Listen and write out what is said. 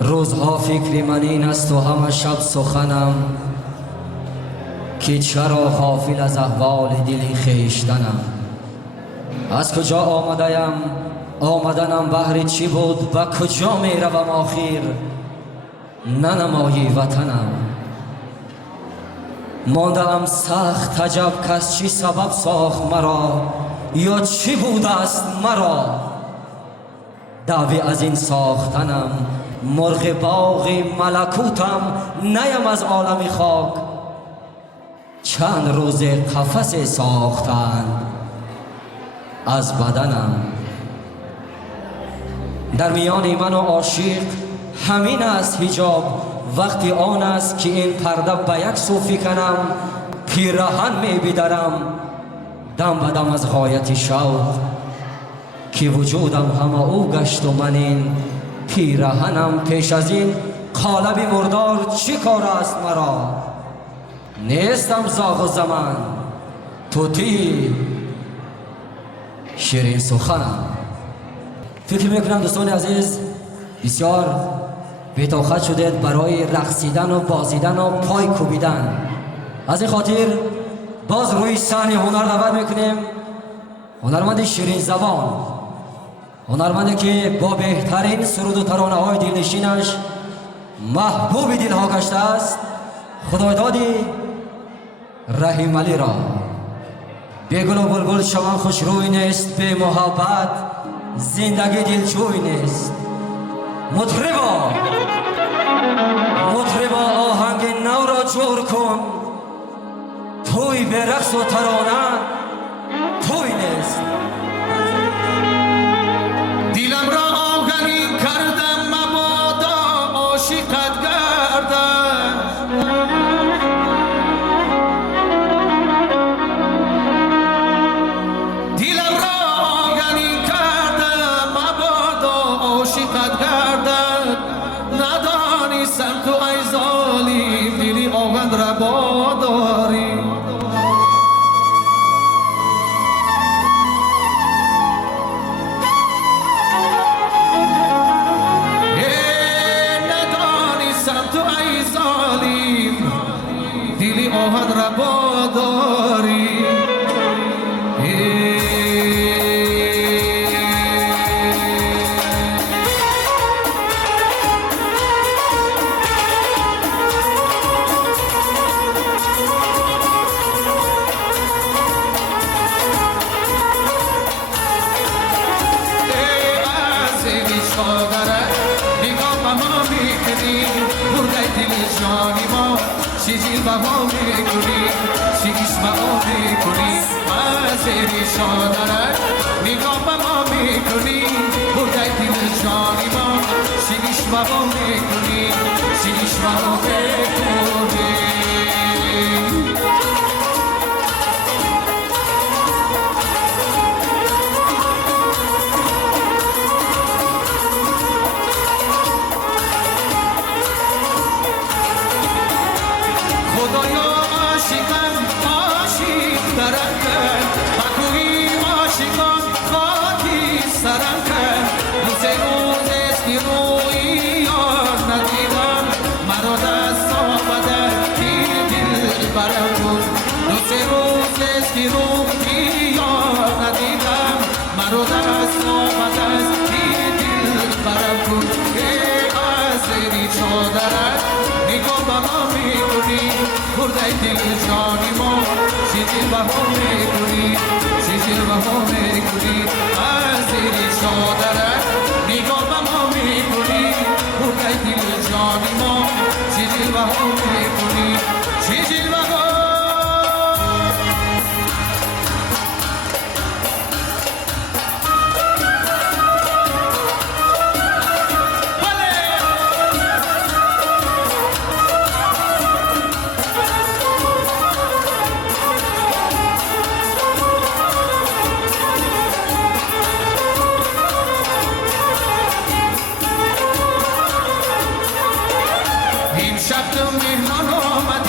روزها فکر من این است و همه شب سخنم که چرا غافل از احوال دل خویشتنم. از کجا آمدم آمدنم بهر چی بود، به کجا می روم آخر ننمایی وطنم. ماندم سخت عجب کس چی سبب ساخت مرا، یا چی بوده است مرا دعوی از این ساختنم. مرغ باغ ملکوتم نیم از عالم خاک، چند روز قفس ساختند از بدنم. در میان من و عاشق همین است حجاب، وقتی آن است که این پرده به یک سو فکنم، پیرهن می بدرم دم بدم از غایت شوق، که وجودم همه او گشت و من این پیرهنم. پیش از این قالب مردار چی کار است مرا، نیستم زاغ و زمان توتی شیرین سخنم. فکر میکنم دوستان عزیز بسیار بی‌طاقت شدید برای رقصیدن و بازیدن و پای کوبیدن. از این خاطر باز روی صحنه هنر دعوت میکنیم هنرمند شیرین زبان، هنرمندی که با بهترین سرود و ترانه های دلنشینش محبوب دلها گشته است، خدادادی رحیم علی را. بی گل و بلبل شوان خوش روی نیست، به محبت زندگی دلجوی نیست. مطربا آهنگ نو را جور کن، توی به رقص و ترانه توی نیست. دیلم را آهنگین کردم مبادا عاشقت گردم، دیلم را آهنگین کردم مبادا عاشقت گردم. ندانستم تو ای ظالم دلی آهنگ را باداری. دلی آهن را باداری. چیزی با ما میکنی، چیز با ما میکنی، مزری شادرد نگاه با ما میکنی، بودای دل جانی ما چیز با ما میکنی، چیز با ما میکنی. خدایا عاشقم عاشق درم کرد، بگویی عاشقان خاکی سرم کرد. روز است که روی یار ندیدم، مرا دست آمده دل برم کن. روز است که روی یار ندیدم، مرا دست آمده دل برم کن. ای چادرت نگاه با ما میکنی، بردای دل جانی ما چیزی با ما میکنی، چیزی با ما میکنی. از دل چادرت نگاه با ما میکنی، بردای دل جانی ما چیزی با ما میکنی، چیزی با ما. شب تو مهمان آمد